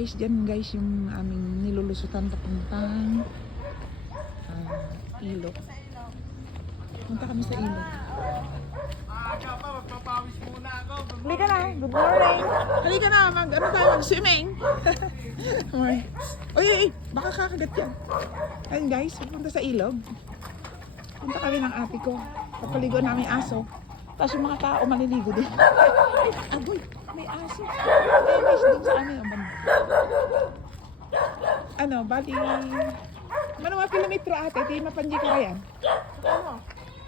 guys, dyan guys yung aming nilulusutan papuntang ilog. Punta kami sa ilog. Aga pa, magpapawis muna ako. Halika na, good morning. Halika na, mag-swimming. Uy, baka kakagat yan. Ayun guys, pupunta sa ilog. Punta kami ng ate ko. Papaligo namin aso. Tapos yung mga tao maliligo din. Ay, aboy, may aso. Ayun guys, dun sa amin. Bali, mga kilometro ate, di mapanji ka yan.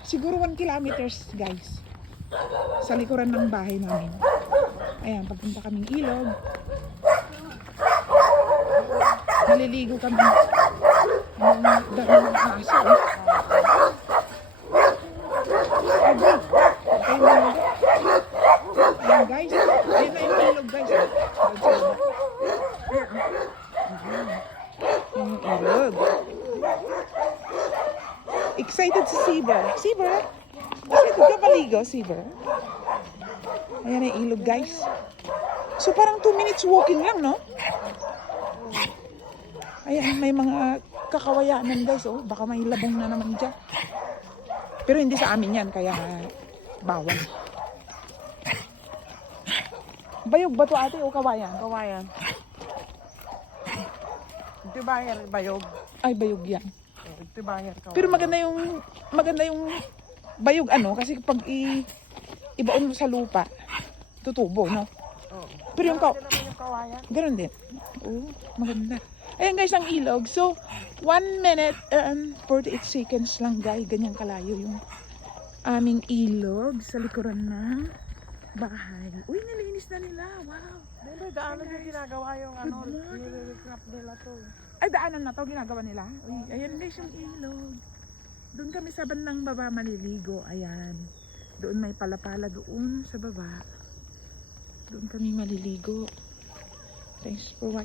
Siguro 1 kilometers guys. Sa likuran ng bahay namin. Ayan, papunta kaming ilog. Maliligo kami. Ang dami ng aso. Ayan guys. Ayan na yung ilog guys. Ayan yung ilog. Excited si Sieber. Sieber? Excited ka paligo, Sieber? Ayan yung ilog guys. So parang 2 minutes walking lang, no? Ayan, may mga kakawayanan guys, oh. Baka may labong na naman dyan. Pero hindi sa amin yan, kaya bawal. Bayog ba to ate o kawayan? Kawayan. Tibayan, bayog. Ay, bayog yan. Tibayan, kawayan. Pero maganda yung bayog kasi pag ibaon mo sa lupa, tutubo, no? Oo. Pero yung yung kawayan. ganun din. Oh, maganda. Ayan guys, ang ilog. So, 1 minute and 48 seconds lang guys. Ganyang kalayo yung aming ilog sa likuran ng bahay. Uy, nilinis na nila. Wow. Hindi, daanan yung ginagawa yung nililicrap nila to. Ay, daanan na to ginagawa nila. Uy, ayan guys yung ilog. Doon kami sa bandang baba maliligo. Ayan. Doon may palapala doon sa baba. Doon kami maliligo. Thanks for watching.